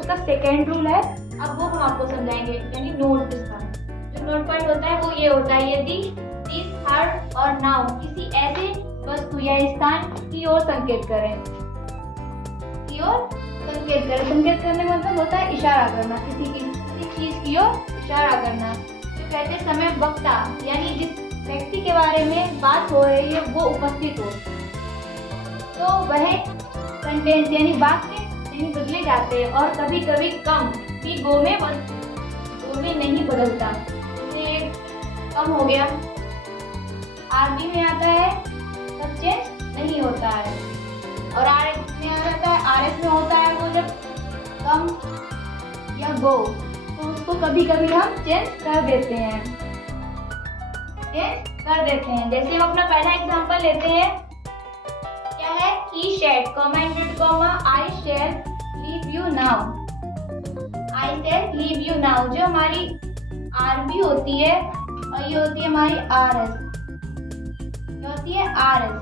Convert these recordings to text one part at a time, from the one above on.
उसका second rule है, अब वो हम आपको समझाएंगे, यानी नोट। इसका जो नोट पॉइंट होता है वो ये होता है, यदि दिस, हर और नाउ किसी ऐसे वस्तु या स्थान की ओर संकेत करें, की ओर संकेत करें। संकेत करने का मतलब होता है इशारा करना, किसी चीज की ओर इशारा करना। तो कहते समय वक्ता यानी जिस व्यक्ति के बारे में बात हो रही है वो उपस्थित हो, तो वह सेंटेंस यानी वाक्य नहीं बदले जाते, और कभी कभी कम भी गो में नहीं बदलता। जैसे कम हो गया, आरबी में आता है तब चेंज नहीं होता है, और आर में आ जाता है, आरएस में होता है वो जब कम या गो, तो उसको कभी कभी हम चेंज कर देते हैं, जैसे हम अपना पहला एग्जांपल लेते हैं, क्या है, he said comma inverted comma I shall leave you now, I shall leave you now. जो हमारी आरबी होती है और ये होती है हमारी आरएस, ये होती है आरएस,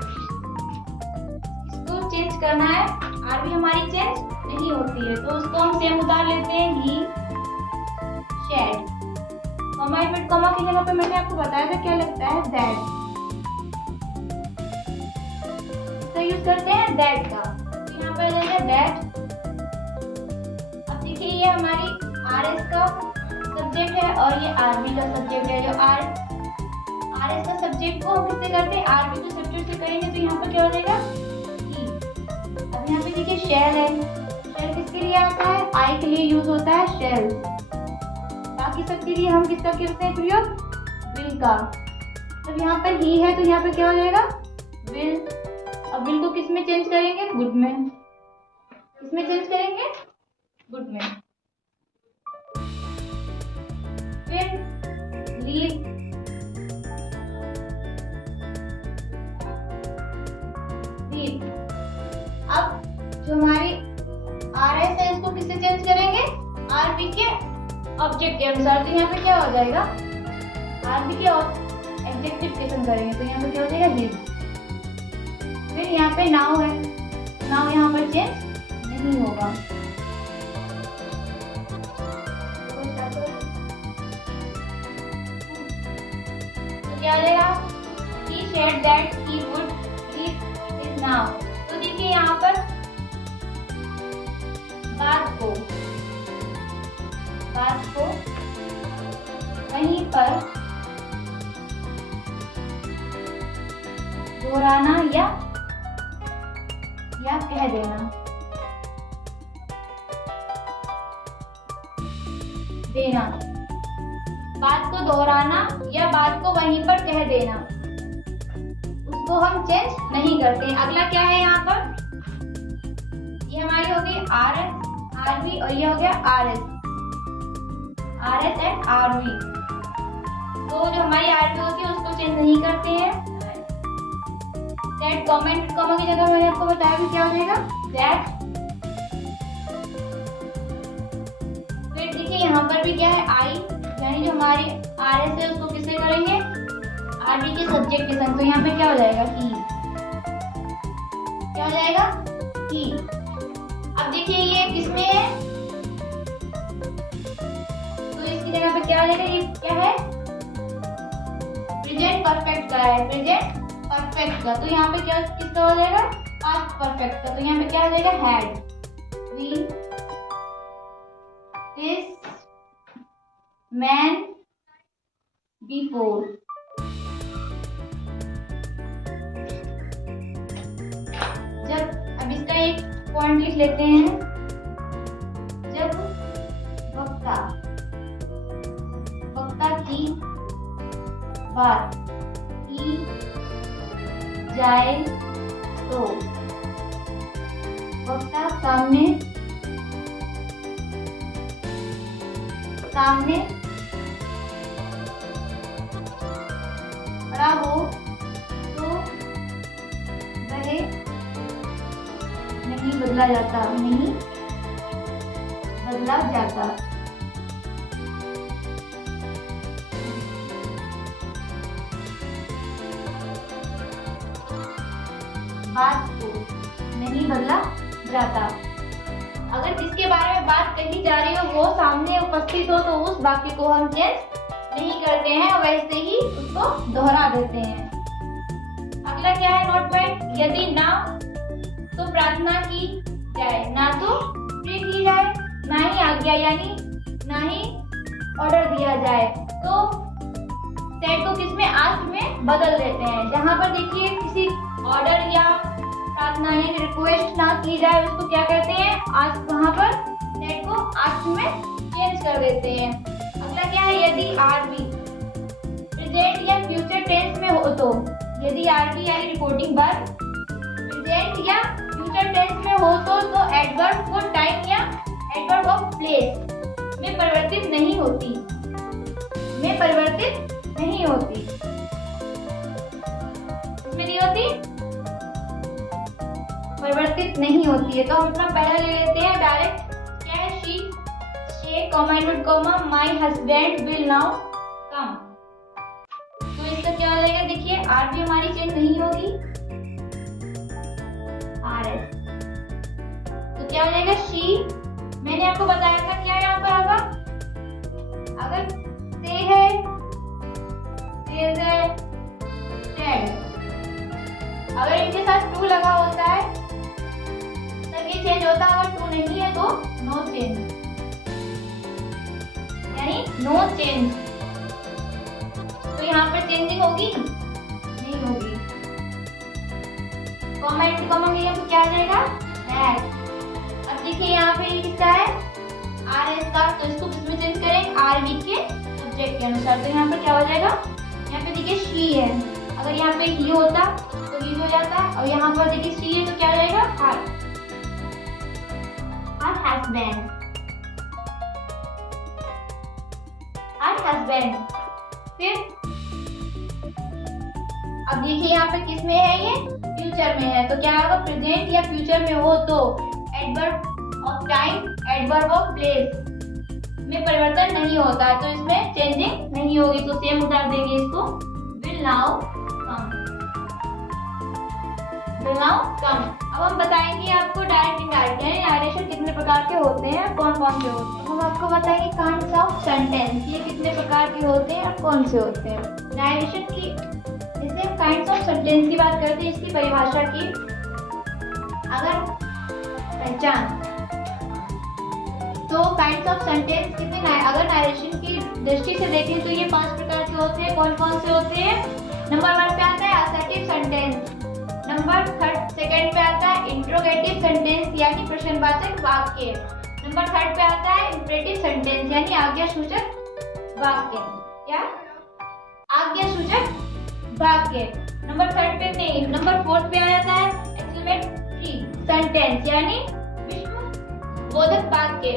इसको चेंज करना है, आरबी हमारी चेंज नहीं होती है, तो उसको हम सेम उतार लेते हैं, ही शेड कॉमा इनवर्टेड कॉमा की जगह पे मैंने आपको बताया था क्या लगता है, दैट, यूज करते हैं दैट का, तो यहाँ पर है दैट। अब देखिए ये हमारी आरएस का सब्जेक्ट है और ये आरबी का सब्जेक्ट है। जो आरएस का सब्जेक्ट को हम किससे करते हैं, आरबी के सब्जेक्ट से करेंगे, तो यहाँ पर क्या हो जाएगा, ही। अब यहाँ पे देखिए शेल है, शेल किसके लिए आता है, आई के लिए यूज होता है शेल, बाकी सबके लिए हम किसका करते हैं प्रयोग, विल का। तो यहाँ पर ही है तो यहाँ पे क्या हो जाएगा, विल। अब विल को किस में चेंज करेंगे, गुड में, किसमें चेंज करेंगे, गुड में। फिर लीव, लीव। अब जो हमारी आरएस है इसको किससे चेंज करेंगे, आरबी के ऑब्जेक्ट के अनुसार, तो यहाँ पे क्या हो जाएगा, आरबी के एडजेक्टिव के संग करेंगे, तो यहाँ पे क्या हो जाएगा, लीव। फिर यहाँ पे नाउ है, नाउ यहाँ पर चेंज नहीं होगा, तो क्या हो जाएगा, he said that he would leave his now। तो देखिए यहाँ पर बात को वहीं पर दोहराना या कह देना, बात को दोहराना या बात को वहीं पर कह देना, उसको हम चेंज नहीं करते। अगला क्या है यहाँ पर, ये हमारी हो गई आरएस, आरबी, और ये हो गया आरएस एंड आरबी। तो जो हमारी आरबी होती है उसको चेंज नहीं करते हैं। दैट कॉमेंट कॉमा की जगह मैंने आपको बताया कि क्या हो जाएगा, दैट। फिर देखिए यहाँ पर भी क्या है, आई, यानी जो हमारी आरएस है उसको किससे करेंगे, आरबी के सब्जेक्ट के संग, तो यहाँ पे क्या हो जाएगा, ही, क्या हो जाएगा, ही। अब देखिए ये किसमें है, तो इसकी जगह पे क्या हो जाएगा, ये क्या है, प्रेजेंट परफेक्ट का है, प्रेजेंट परफेक्ट का, तो यहाँ पे क्या किसका हो जाएगा, पास्ट परफेक्ट का, तो यहाँ पे क्या हो जाएगा, had we this man before. जब, अब इसका एक पॉइंट लिख लेते हैं, जब वक्ता की बात की जाए तो वक्ता सामने खड़ा हो तो वह नहीं बदला जाता, बात को नहीं बदला जाता। अगर जिसके बारे में बात कही जा रही हो वो सामने उपस्थित हो तो उस वाक्य को हम चेंज नहीं करते हैं और वैसे ही उसको दोहरा देते हैं। अगला क्या है नोट पॉइंट, यदि ना तो प्रार्थना की जाए, ना तो प्रे की जाए, ना ही आज्ञा यानी ना ही ऑर्डर दिया जाए, तो सेट को किसमें आस्क में बदल देते हैं। जहां पर देखिए किसी ऑर्डर या प्रार्थना यानी रिक्वेस्ट ना की जाए उसको क्या कहते हैं, आस्क, वहां पर सेट को आस्क में चेंज कर देते हैं। अगला क्या है, यदि आरबी प्रेजेंट या फ्यूचर टेंस में हो तो, यदि आरबी यानी रिपोर्टिंग वर्ब प्रेजेंट या फ्यूचर टेंस में हो तो एडवर्ब को टाइम या एडवर्ब ऑफ प्लेस में परिवर्तित नहीं होती, में परिवर्तित नहीं होती, इसमें नहीं होती, परिवर्तित नहीं होती है। तो हम अपना पहला ले लेते हैं डायरेक्ट, क्या है, शी से comma my husband will now come. तो इसका क्या हो जाएगा, देखिए आर भी हमारी चेंज नहीं होगी, आर एस, तो क्या हो जाएगा शी, मैंने आपको बताया था क्या यहाँ पर होगा, अगर से है, अगर इनके साथ टू लगा होता है तब ये चेंज होता है, अगर टू नहीं है तो नो चेंज, यानी नो चेंज। तो यहाँ पर चेंजिंग होगी नहीं होगी, कॉमेंट कॉमा में तो क्या आ जाएगा दैट। अब देखिए यहाँ पे ये किसका है, आर एस का, तो इसको किसमें चेंज करें, आर बी के सब्जेक्ट के अनुसार। तो यहाँ पर क्या हो जाएगा, यहाँ पे देखिए शी है, अगर यहाँ पे ही होता तो ही हो जाता, और यहाँ पर देखिए शी है तो क्या हो जाएगा हर हस्बैंड, हर हस्बैंड। फिर अब देखिए यहाँ पे किस में है, ये फ्यूचर में है, तो क्या होगा, प्रेजेंट या फ्यूचर में हो तो adverb of time, adverb of place में परिवर्तन नहीं होता है, तो इसमें चेंजिंग नहीं होगी। तो सेम उतार देंगे इसको, will now come, will now come. अब हम बताएंगे आपको डायरेक्ट इनडायरेक्ट यानी नरेशन कितने प्रकार के होते हैं, कौन कौन से होते हैं। हम आपको बताएंगे काइंड्स ऑफ सेंटेंस, ये कितने प्रकार के होते हैं और कौन से होते हैं। नरेशन की, जैसे काइंड्स ऑफ सेंटेंस की बात करते हैं, इसकी परिभाषा की अगर पहचान, तो काइंड्स ऑफ सेंटेंस कितने, अगर नरेशन की दृष्टि से देखें तो ये 5 प्रकार के होते हैं। कौन कौन से होते हैं, नंबर 1 पे आता है असर्टिव सेंटेंस, नंबर 2 पे आता है इंट्रोगेटिव सेंटेंस यानी प्रश्नवाचक वाक्य, नंबर 3 पे आता है इंपरेटिव सेंटेंस यानी आज्ञासूचक वाक्य, क्या आज्ञासूचक वाक्य। नंबर 3 पे नहीं, नंबर 4 पे आ जाता है एक्सक्लेमेटरी सेंटेंस यानी बोधक वाक्य,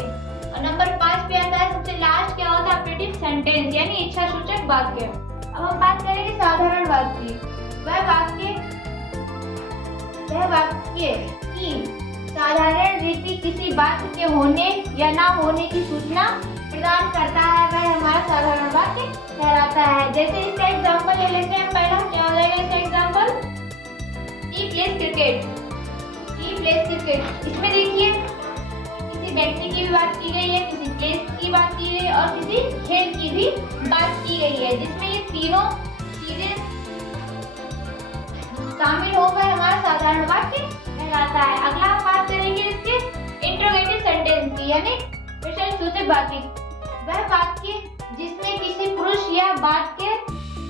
और नंबर 5 पे आता है सबसे लास्ट क्या होता है ऑपरेटिव सेंटेंस यानी इच्छा सूचक वाक्य। अब हम बात करेंगे साधारण वाक्य, वह वाक्य की साधारण रीति किसी बात के होने या ना होने की सूचना प्रदान करता है, वह हमारा साधारण वाक्य कहलाता है। जैसे इसका एग्जांपल ले लेते हैं, पहला क्या हो जाएगा इसका example, he plays cricket, he plays cricket. इसमें देखिए व्यक्ति की भी बात की गई है, किसी प्लेस की बात की गई है और किसी खेल की भी बात की गई है, जिसमें ये तीनों चीजें शामिल होकर हमारा साधारण वाक्य कहलाता है। अगला हम बात करेंगे इसके इंट्रोगेटिव सेंटेंस की यानी प्रश्नसूचक वाक्य, वह वाक्य जिसमें किसी पुरुष या बात के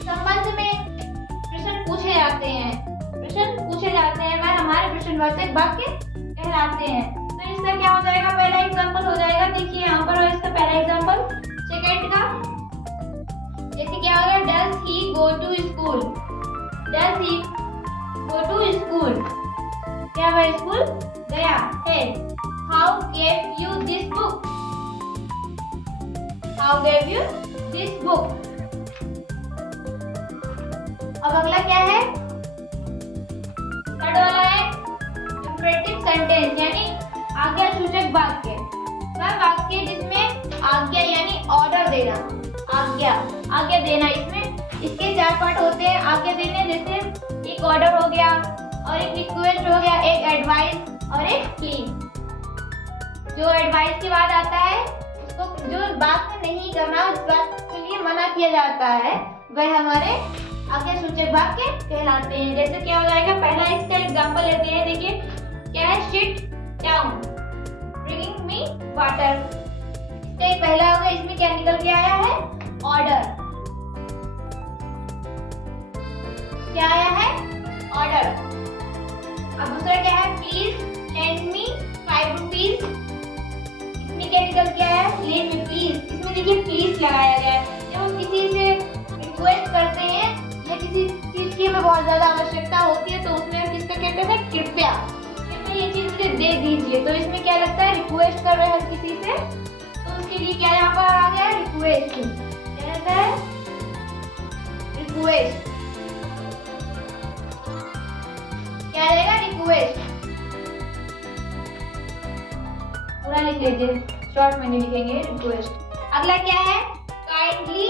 संबंध में प्रश्न पूछे जाते हैं, वह हमारे प्रश्नवाचक वाक्य कहलाते हैं। तो इसका क्या हो जाएगा, पहला एग्जांपल हो जाएगा, देखिए यहाँ पर इसका पहला एग्जांपल सेकंड का, जैसे क्या होगा, does he go to school, does he go to school, क्या वह स्कूल गया है। How gave you this book, how gave you this book. अब अगला क्या है, थर्ड वाला है इंपरेटिव सेंटेंस यानी आज्ञासूचक वाक्य, वह वाक्य जिसमें आज्ञा यानी ऑर्डर देना, आज्ञा देना, इसमें इसके 4 पार्ट होते हैं आज्ञा देने, जैसे एक ऑर्डर हो गया और एक रिक्वेस्ट हो गया, एक एडवाइस और एक प्ली। जो एडवाइस के बाद आता है उसको जो बात में नहीं करना, उस बात के लिए मना किया जाता है, वह हमारे आज्ञा सूचक वाक्य कहलाते हैं। जैसे क्या हो जाएगा, पहला इसका एग्जांपल लेते हैं। देखिए क्या है, sit down bringing me water. इसका एक पहला होगा, इसमें क्या निकल के आया है, ऑर्डर। क्या आया है, ऑर्डर। अब दूसरा क्या है, प्लीज लेंड मी 5 रुपीज। इसमें क्या निकल के आया है, लेंड मी प्लीज। इसमें देखिए प्लीज लगाया गया है। जब हम किसी से रिक्वेस्ट करते हैं या किसी चीज की हमें बहुत ज्यादा आवश्यकता होती है तो उसमें हम किसका कहते हैं, कृपया ये चीज मुझे दे दीजिए। तो इसमें क्या लगता है, रिक्वेस्ट कर रहे हैं किसी से, तो उसके लिए क्या यहाँ पर आ गया, रिक्वेस्ट। क्या रहता है, रिक्वेस्ट। क्या रहेगा, रिक्वेस्ट। पूरा लिख लीजिए, शॉर्ट में नहीं लिखेंगे, रिक्वेस्ट। अगला क्या है, kindly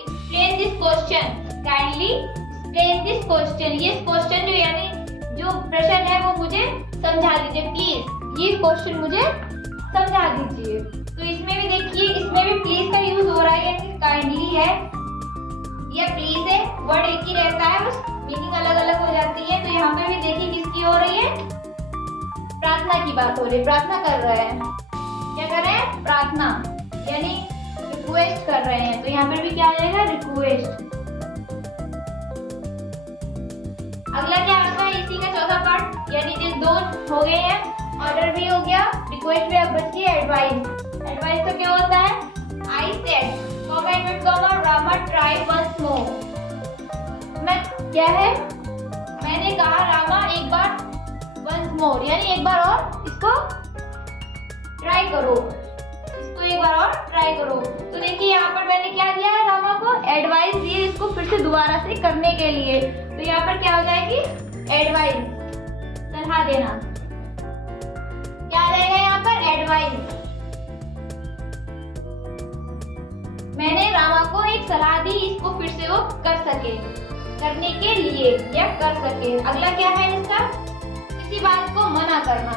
explain this question. Kindly explain this question. ये क्वेश्चन जो यानी जो प्रश्न है वो मुझे समझा दीजिए प्लीज। ये क्वेश्चन मुझे समझा दीजिए। तो इसमें भी देखिए, इसमें भी प्लीज का यूज हो रहा है, यानी काइंडली है या प्लीज है, वर्ड एक ही रहता है, बस मीनिंग अलग अलग हो जाती है। तो यहाँ पे भी देखिए किसकी हो रही है, प्रार्थना की बात हो रही है। प्रार्थना कर रहे हैं, क्या कर रहे हैं, प्रार्थना, यानी रिक्वेस्ट कर रहे हैं। तो यहाँ पर भी क्या आ जाएगा, रिक्वेस्ट। अगला क्या आता है, इसी का चौथा पार्ट, यानी जो दो हो गए हैं, ऑर्डर भी हो गया, रिक्वेस्ट भी। अब बची है एडवाइस। एडवाइस तो क्या होता है, I said Rama try once more. मैं क्या है, मैंने कहा रामा एक बार, वंस मोर यानी एक बार और इसको ट्राई करो, इसको एक बार और ट्राई करो। तो देखिए यहाँ पर मैंने क्या दिया है, रामा को एडवाइस दी है इसको फिर से दोबारा से करने के लिए। तो यहाँ पर क्या हो जाएगी, एडवाइस, सलाह देना। क्या रहेगा यहाँ पर, एडवाइस। मैंने रामा को एक सलाह दी, इसको फिर से वो कर सके, करने के लिए या कर सके। अगला क्या है इसका, किसी बात को मना करना,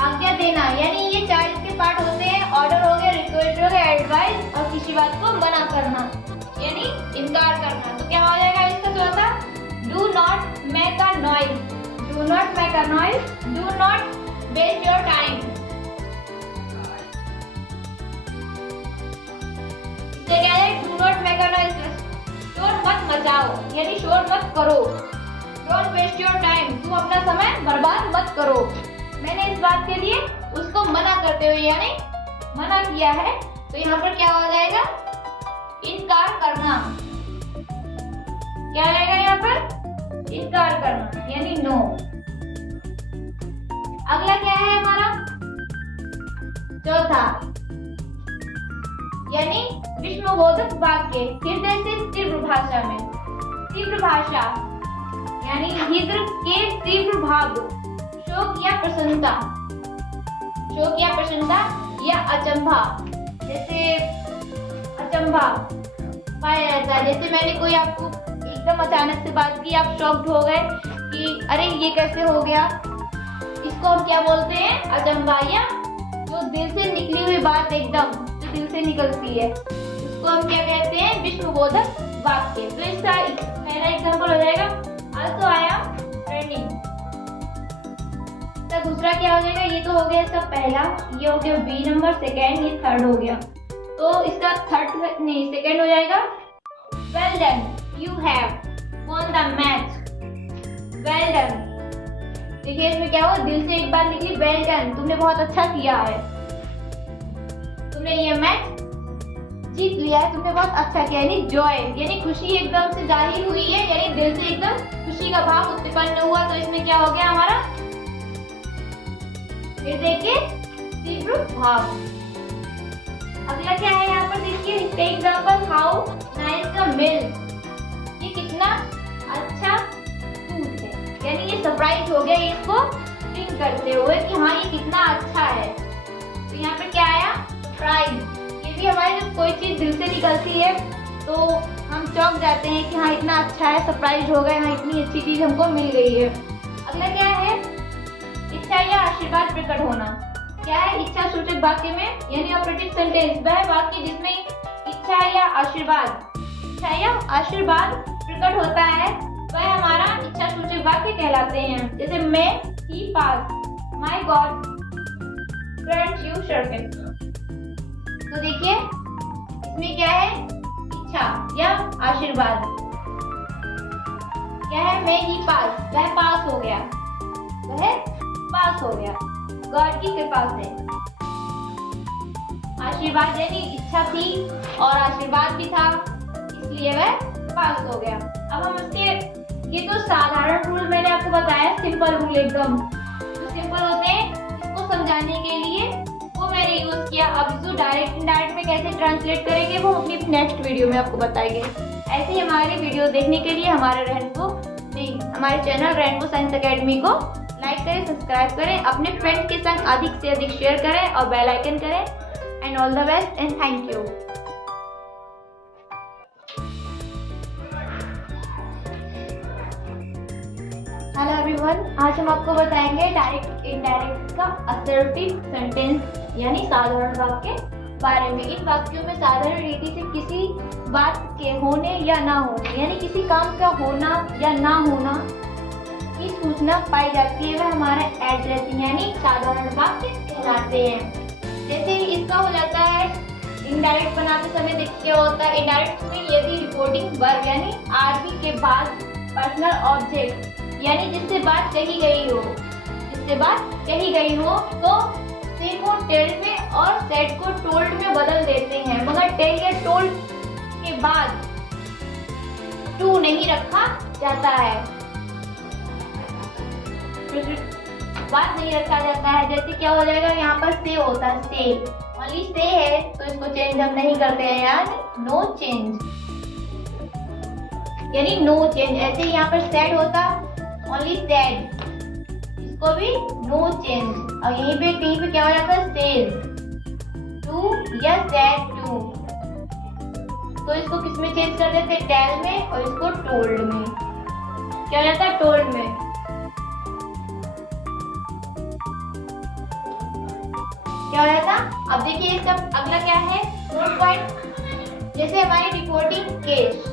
आज्ञा देना, यानी ये चार इसके पार्ट होते हैं, ऑर्डर हो गया, रिक्वेस्ट हो गया, एडवाइस, और किसी बात को मना करना यानी इनकार करना। तो क्या हो जाएगा इसका चौथा, do not make a noise. Do not make a noise, do not waste your time. इससे क्या है, do not make a noise, शोर मत मचाओ, यानी शोर मत करो। डोंट वेस्ट योर टाइम, तुम अपना समय बर्बाद मत करो। मैंने इस बात के लिए उसको मना करते हुए यानी मना किया है। तो यहाँ पर क्या हो जाएगा, इनकार करना। क्या रहेगा यहाँ पर, इनकार करना यानी नो। अगला क्या है हमारा, चौथा, यानी विश्वबोधक वाक्य, हृदय से तीव्र भाषा में। तीव्र भाषा यानी हृदय के तीव्र भाव, शोक या प्रसन्नता, शोक या प्रसन्नता या अचंभा। जैसे अचंभा पाया जाता है, जैसे मैंने कोई आपको एकदम अचानक से बात की, आप शॉक्ड हो गए कि अरे ये कैसे हो गया। इसको हम क्या बोलते हैं, अचंभा, या जो दिल से निकली हुई बात एकदम जो दिल से निकलती है, उसको हम क्या कहते हैं, विश्वबोधक वाक्य। तो इसका पहला एग्जाम्पल हो जाएगा, also I am training। दूसरा क्या हो जाएगा, ये तो हो गया इसका पहला, ये हो गया बी नंबर, सेकेंड, ये थर्ड हो गया। तो इसका थर्ड नहीं, सेकेंड हो जाएगा, well done you have won the match। Well done, देखिए इसमें क्या हुआ, दिल से एक बात निकली, वेल डन, तुमने बहुत अच्छा किया है, तुमने ये मैच जीत लिया है, तुमने बहुत अच्छा किया। यानी जॉय यानी खुशी एकदम से जाहिर हुई है, यानी दिल से एकदम खुशी का भाव उत्पन्न हुआ। तो इसमें क्या हो गया हमारा, हृदय के तीव्र भाव। अगला क्या है यहाँ पर देखिए, इसका example, how nice the milk, ये कितना अच्छा दूध है, यानी ये सरप्राइज हो गया इसको ड्रिंक करते हुए कि हाँ ये कितना अच्छा है। तो यहाँ पर क्या आया, सरप्राइज। ये भी हमारी जब कोई चीज दिल से निकलती है तो हम चौंक जाते हैं कि हाँ इतना अच्छा है, सरप्राइज हो गए, हाँ इतनी अच्छी चीज हमको मिल गई है। अगला क्या है, इच्छा या आशीर्वाद प्रकट होना। क्या है इच्छा सूचक वाक्य में, यानी ऑपरेटिव सेंटेंस वह वाक्य जिसमें इच्छा या आशीर्वाद प्रकट होता है, वह हमारा इच्छा सूचक वाक्य कहलाते हैं। जैसे may he pass, my God grant you circuit. तो देखिए इसमें क्या है, इच्छा या आशीर्वाद। क्या है, मैं ही पास, वह पास हो गया, गॉड की कृपा से। आशीर्वाद यानी इच्छा थी और आशीर्वाद भी था, इसलिए वह पास हो गया। अब हम इसके, ये तो साधारण रूल मैंने आपको बताया, सिंपल रूल एकदम जो सिंपल होते हैं, इसको समझाने के लिए वो मैंने यूज किया। अब इसको डायरेक्ट इनडायरेक्ट में कैसे ट्रांसलेट करेंगे वो अपनी नेक्स्ट वीडियो में आपको बताएंगे। ऐसे ही हमारे वीडियो देखने के लिए हमारे चैनल रेनबो साइंस एकेडमी को लाइक करें, सब्सक्राइब करें, अपने फ्रेंड्स के संग अधिक से अधिक शेयर करें और बेल आइकन करें। And all the best and thank you. Hello everyone, आज हम आपको बताएंगे डायरेक्ट इनडायरेक्ट का असर्टिव सेंटेंस यानी साधारण वाक्य बारे में। इन वाक्यों में साधारण रीति से किसी बात के होने या ना होने, यानी किसी काम का होना या ना होना की सूचना पाई जाती है, वह हमारा एड्रेसिंग यानी साधारण वाक्य कहलाते हैं। जैसे इसका हो जाता है इनडायरेक्ट बनाते समय देखिए क्या होता है, इनडायरेक्ट में यदि रिपोर्टिंग वर्ब यानी आरबी के बाद पर्सनल ऑब्जेक्ट यानी जिससे बात कही गई हो तो से को टेल में और सेड को टोल्ड में बदल देते हैं, मगर टेल या टोल्ड के बाद टू नहीं रखा जाता है, बात नहीं रखा जाता है। जैसे क्या हो जाएगा, यहाँ पर से होता है, से ओनली से है तो इसको चेंज हम नहीं करते हैं यार, नो चेंज यानी नो चेंज। ऐसे यहाँ पर सेड होता ओनली सेड, इसको भी नो चेंज। और यहीं पे कहीं पे क्या हो जाता है, सेज टू या सेड टू, तो इसको किस में चेंज कर देते हैं, टेल में, और इसको टोल्ड में। क्या हो जाता है, टोल्ड में। क्या हो जाता, अब देखिए इसका अगला क्या है, नोट पॉइंट। जैसे हमारी रिपोर्टिंग केस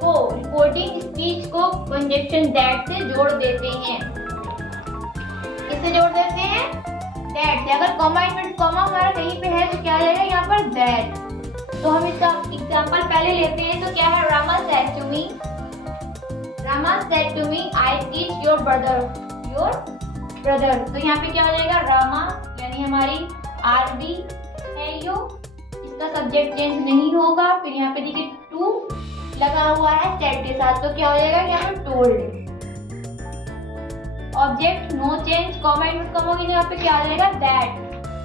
को रिपोर्टिंग स्पीच को कंजक्शन दैट से जोड़ देते हैं। किससे जोड़ देते हैं, दैट से। अगर कॉमा इनवर्ट कॉमा हमारा कहीं पे है तो क्या आ जाएगा यहाँ पर, दैट। तो हम इसका एग्जांपल पहले लेते हैं। तो क्या है, Rama said to me I teach your brother. तो यहाँ पे क्या हो जाएगा, रामा यानी हमारी आरबी है यो, इसका सब्जेक्ट चेंज नहीं होगा। फिर यहाँ पे देखिए टू लगा हुआ है सेड के साथ, तो क्या हो जाएगा यहाँ पे, told. Object no change, comma invert comma होगी तो यहाँ पे क्या आ जाएगा, दैट।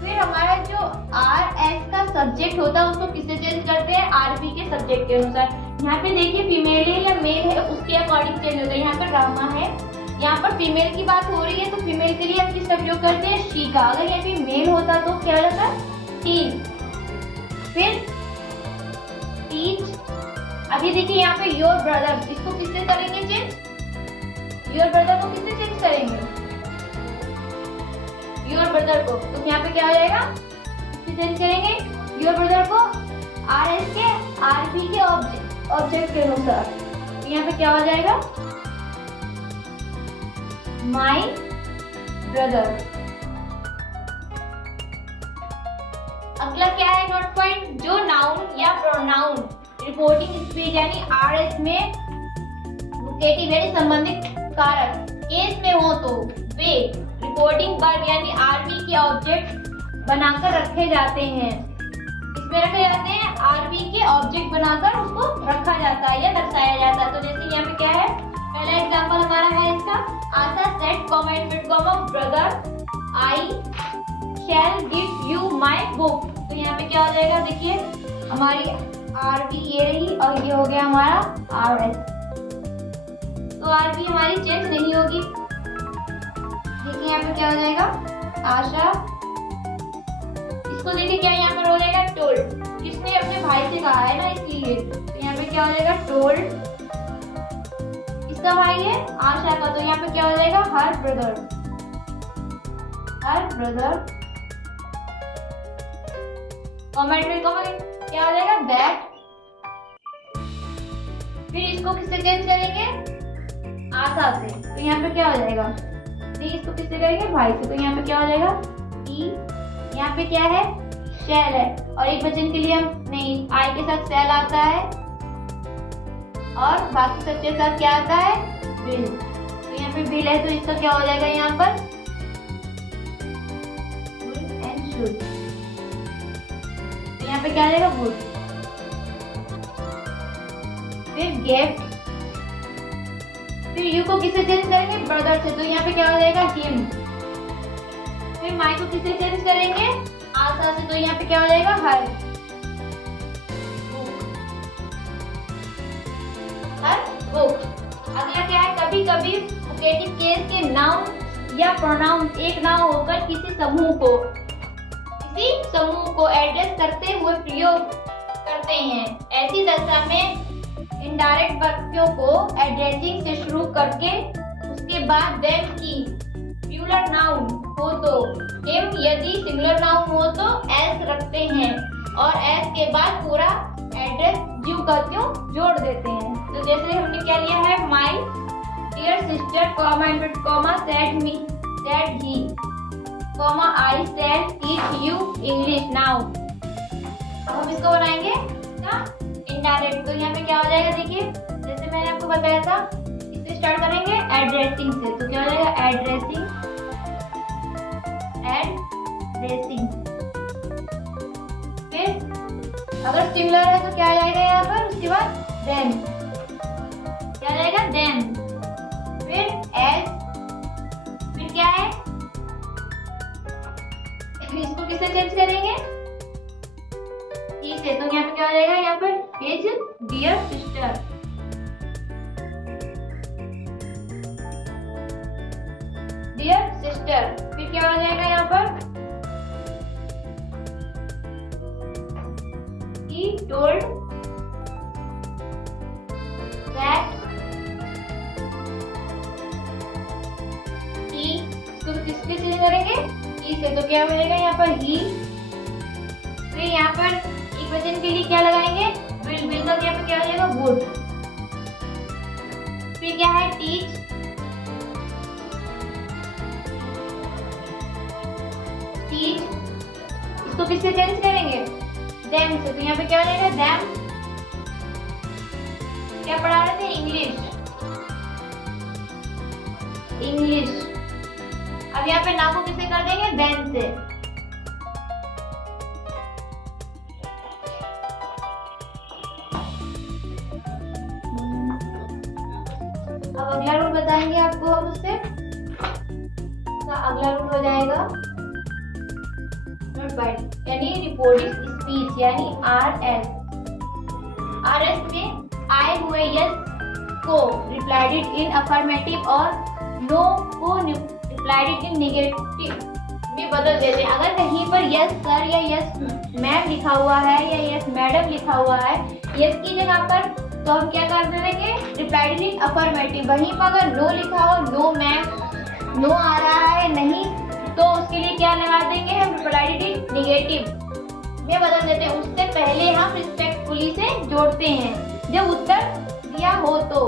फिर हमारा जो आर एस का सब्जेक्ट होता है उसको किससे चेंज करते हैं, आरबी के सब्जेक्ट के अनुसार। यहाँ पे देखिए फीमेल है या मेल है उसके अकॉर्डिंग चेंज होता है। यहाँ पर रामा है, यहाँ पर फीमेल की बात हो रही है तो फीमेल के लिए हम किसका प्रयोग करते हैं, शी का। अगर यहाँ पे मेल होता तो क्या होता है, टी। फिर टीच। अभी देखिए यहाँ पे योर ब्रदर, इसको किससे करेंगे चेंज, योर ब्रदर को किससे चेंज करेंगे, योर ब्रदर को। तो यहाँ पे क्या हो जाएगा, किससे चेंज करेंगे, योर ब्रदर को आर एस के आरबी के ऑब्जेक्ट के अनुसार। तो यहाँ पे क्या हो जाएगा, माई ब्रदर। अगला क्या है नोट पॉइंट, जो नाउन या प्रोनाउन रिपोर्टिंग स्पीच यानी आरएस में वोकेटिव यानी संबंधित कारक केस में हो तो वे रिपोर्टिंग वर्ब यानी आरबी के ऑब्जेक्ट बनाकर रखे जाते हैं। इसमें रखे जाते हैं, आरबी के ऑब्जेक्ट बनाकर उसको रखा जाता है या दर्शाया जाता है। तो जैसे यहाँ पे क्या है, पहला एग्जांपल हमारा है इसका, Asha said comma invert comma brother I shall give you my book. तो यहाँ पे क्या हो जाएगा, देखिए हमारी आरबी ये रही और ये हो गया हमारा आरएस। तो आरबी हमारी चेंज नहीं होगी। देखिए यहाँ पे क्या हो जाएगा, आशा, इसको देखिए क्या यहाँ पर हो जाएगा, टोल्ड। किसने अपने भाई से कहा है ना, इसलिए। तो यहाँ पे क्या हो जाएगा, टोल्ड। इसका भाई है आशा का, तो यहाँ पे क्या हो जाएगा, her brother. Comma inverted comma क्या हो जाएगा दैट। फिर इसको किससे चेंज करेंगे आशा से, तो यहाँ पे क्या हो जाएगा दी, इसको किससे करेंगे भाई से, तो यहाँ पे क्या हो जाएगा ई, यहाँ पे क्या है शैल है, और एक वचन के लिए हम नहीं आई के साथ शैल आता है और बाकी सब के साथ क्या आता है विल, तो यहाँ पे विल है तो इसका क्या हो जाएगा यहाँ पर एंड शुड, तो यहाँ पे क्या आ जाएगा वुड। फिर गिफ्ट, फिर यू को किससे चेंज करेंगे ब्रदर से, तो यहाँ पे क्या हो जाएगा हिम। फिर माई को किससे चेंज करेंगे आशा से, तो यहाँ पे क्या हो जाएगा हर। हर बुक। अगला क्या है कभी कभी वोकेटिव केस के नाउन या प्रोनाउन एक नाउन होकर किसी समूह को एड्रेस करते हुए प्रयोग करते हैं। ऐसी दशा में इनडायरेक्ट वाक्यों को एड्रेसिंग से शुरू करके उसके बाद देम की प्लूरल नाउन हो तो हिम, यदि सिंगुलर नाउन हो तो एस रखते हैं और एस के बाद पूरा एड्रेस ज्यू का त्यों जोड़ देते हैं। तो जैसे हमने क्या लिया है my dear sister comma inverted comma said he comma I said teach you English now. अब हम इसको बनाएंगे इनडायरेक्ट, तो यहाँ पे क्या हो जाएगा देखिए जैसे मैंने आपको बताया था इससे स्टार्ट करेंगे एड्रेसिंग से, तो क्या हो जाएगा एड्रेसिंग। फिर अगर सिंगुलर है तो क्या आ जाएगा यहाँ पर उसके बाद देन, क्या आ जाएगा देन। फिर एज, फिर क्या है इसको किससे चेंज करेंगे से, तो यहाँ पे क्या हो जाएगा यहाँ पर his dear sister. Dear sister, फिर क्या हो जाएगा यहाँ पर he told that he, इसको किसके चेंज करेंगे he से, तो क्या हो जाएगा यहाँ पर he। फिर यहाँ पर एक वचन के लिए क्या लगाएंगे विल, विल का क्या पे क्या हो जाएगा वुड। फिर क्या है टीच, टीच इसको किससे चेंज करेंगे देम से, तो यहाँ पे क्या हो जाएगा देम। क्या पढ़ा रहे थे इंग्लिश, इंग्लिश। अब यहाँ पे नाउ को किससे कर देंगे देन से। अब अगला रूल बताएंगे आपको हम उससे, तो अगला रूल हो जाएगा नोट बाइट यानी रिपोर्टिंग स्पीच यानी आरएस। आरएस में आए हुए यस को रिप्लाइड इन अफर्मेटिव और नो को रिप्लाइड इन नेगेटिव में बदल देते हैं। अगर कहीं पर यस सर या यस मैम लिखा हुआ है या यस मैडम लिखा हुआ है यस की जगह पर, तो हम क्या कर देंगे रिप्लाइड इन अफर्मेटिव। वहीं पर अगर नो लिखा हो नो मैम, नो आ रहा है नहीं, तो उसके लिए क्या लगा देंगे हम रिप्लाइड इन नेगेटिव में बदल देते हैं। उससे पहले हम रिस्पेक्टफुली से जोड़ते हैं जब उत्तर दिया हो तो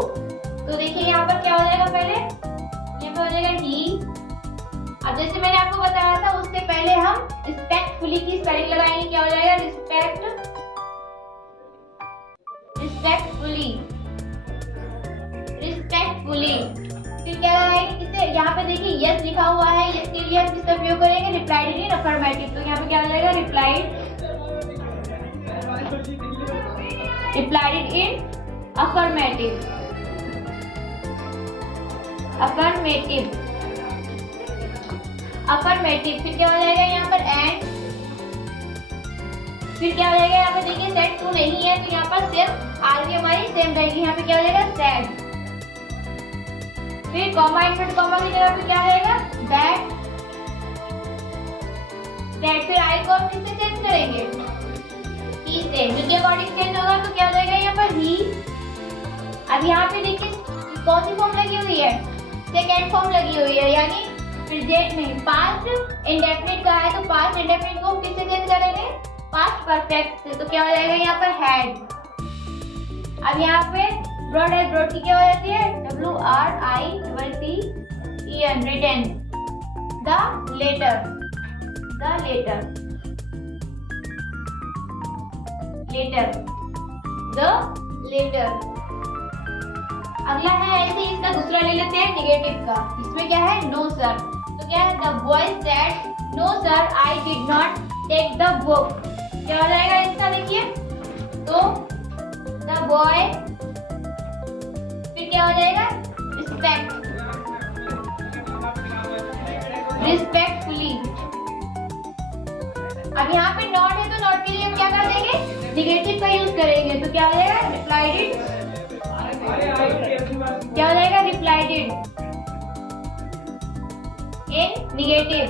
देखिए यहाँ पर क्या हो जाएगा पहले यहाँ पे हो जाएगा ही। अब जैसे मैंने आपको बताया था उससे पहले हम रिस्पेक्टफुली की स्पेलिंग लगाएंगे, क्या हो जाएगा रिस्पेक्टफुली। फिर क्या लगाएंगे किससे, यहाँ पे देखिए यस लिखा हुआ है, यस के लिए हम किसका उपयोग करेंगे रिप्लाइड इन अफर्मेटिव, तो यहाँ पे क्या हो जाएगा रिप्लाइड इन अफर्मेटिव। फिर क्या हो जाएगा यहाँ पर एंड। फिर क्या हो जाएगा यहाँ पे देखिए सेड टू नहीं है तो यहाँ पर सिर्फ आगे हमारी सेम रहेगी, यहाँ पे क्या हो जाएगा सेड। फिर कॉमा इनवर्टेड कॉमा की जगह पे क्या हो जाएगा दैट। फिर आई को हम किससे चेंज करेंगे ही से, जो के अकॉर्डिंग चेंज होगा तो क्या हो जाएगा यहाँ पर ही। अब यहाँ पे देखिए कौन सी फॉर्म लगी हुई है सेकेंड फॉर्म लगी हुई है, यानी प्रेजेंट नहीं पास्ट इंडेफिनिट का है तो पास्ट इंडेफिनिट को किससे चेंज करेंगे पास्ट परफेक्ट से, तो क्या हो जाएगा यहाँ पर हैड। अब यहाँ पे ब्रॉड है, ब्रॉड की क्या हो जाती है WRITEN, written. The letter, the letter, letter, the letter. अगला है ऐसे ही इसका दूसरा ले लेते हैं निगेटिव का। इसमें क्या है नो सर, तो क्या है the boy said no sir I did not take the book. क्या हो जाएगा इसका देखिए, तो द बॉय, फिर क्या हो जाएगा रिस्पेक्ट, रिस्पेक्टफुली। अब यहाँ पे नॉट है तो नॉट के लिए हम क्या कर देंगे, निगेटिव का यूज करेंगे, तो क्या हो जाएगा रिप्लाइडेड, क्या हो जाएगा रिप्लाइडेड इन निगेटिव।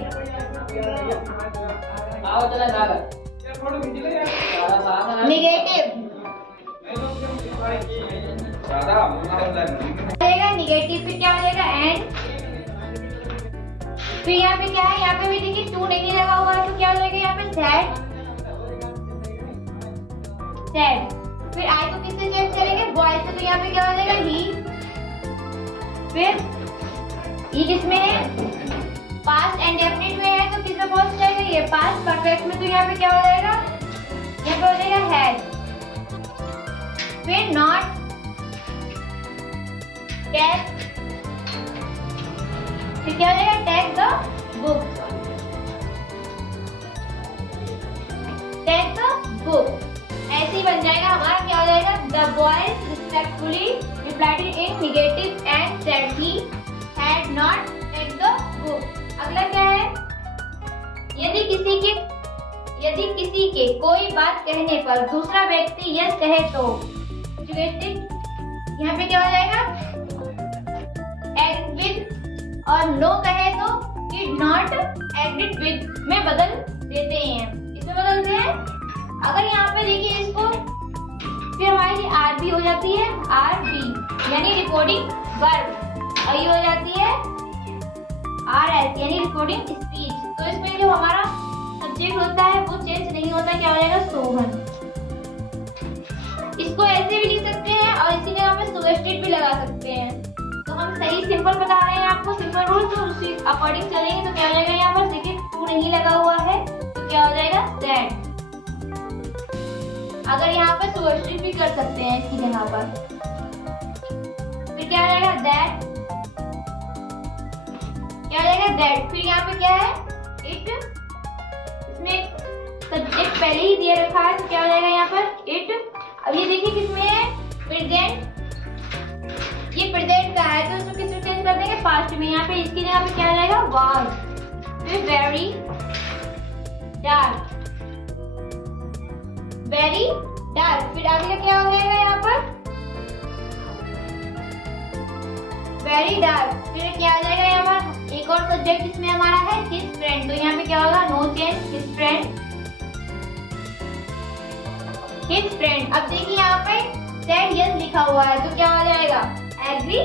निगेटिव निगेटिव फिर क्या हो जाएगा एंड। फिर यहाँ पे क्या है, यहाँ पे भी देखिए टू नहीं लगा हुआ है, तो क्या हो जाएगा यहाँ पे सैड, सैड। फिर आई को किससे चेंज करेंगे, बॉय से, तो यहाँ पे क्या हो जाएगा ही। फिर ये किसमें है, पास्ट एंड डेफिनिट में है, तो किसमें पहुंच जाएगा ये पास्ट परफेक्ट में, तो यहाँ पे क्या हो जाएगा, यहाँ पे हो जाएगा हैड। फिर नॉट टेक, फिर क्या हो जाएगा take the book, take the book. ऐसे ही बन जाएगा हमारा, क्या हो जाएगा the boys respectfully replied in negative and said he had not take the book. अगला क्या है, यदि किसी के कोई बात कहने पर दूसरा व्यक्ति यस कहे तो यहाँ पे क्या हो जाएगा एग्री विद, और नो कहे तो डिड नॉट एग्री विद में बदल देते हैं, इसमें बदलते हैं। अगर यहाँ पे देखिए इसको, फिर हमारी आर बी हो जाती है RB यानी रिकॉर्डिंग वर्ब, और ये हो जाती है RS यानी रिकॉर्डिंग स्पीच। तो इसमें जो हमारा सब्जेक्ट होता है वो चेंज नहीं होता, क्या हो जाएगा सोहन। इसको ऐसे भी लिख सकते हैं और इसी जगह पे सुगेस्टेड भी लगा सकते हैं। तो हम सही सिंपल बता रहे हैं आपको, सिंपल रूल, तो उसी अकॉर्डिंग चलेंगे। तो क्या हो जाएगा यहाँ पर देखिए टू नहीं लगा हुआ है, तो क्या हो जाएगा दैट। अगर यहाँ पर सुगेस्टेड भी कर सकते हैं इसकी जगह पर, फिर क्या हो जाएगा दैट, क्या हो जाएगा दैट। फिर यहाँ पे क्या है इट, इसमें सब्जेक्ट पहले ही दिया रखा है, तो क्या हो जाएगा यहाँ पर इट। अब ये देखिए किसमें है प्रेजेंट, ये प्रेजेंट का है, तो इसको किसमें चेंज कर देंगे पास्ट में। यहाँ पे इसकी जगह पे क्या हो जाएगा वाज। फिर वेरी डार्क, वेरी डार्क। फिर आगे क्या हो जाएगा यहाँ पर वेरी डार्क। फिर क्या आ जाएगा यहाँ पर एक और सब्जेक्ट इसमें हमारा है हिज फ्रेंड, तो यहाँ पे क्या होगा no change his friend, his friend. अब देखिए यहाँ पे सेड यस लिखा हुआ है, तो क्या हो जाएगा एग्री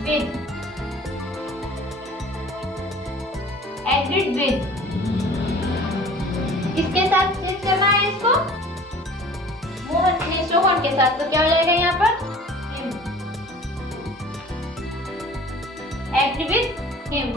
विद, एग्रीड विद। किसके साथ स्विच करना है इसको, मोहन ने सोहन के साथ, तो क्या हो जाएगा यहाँ per him, agree with him.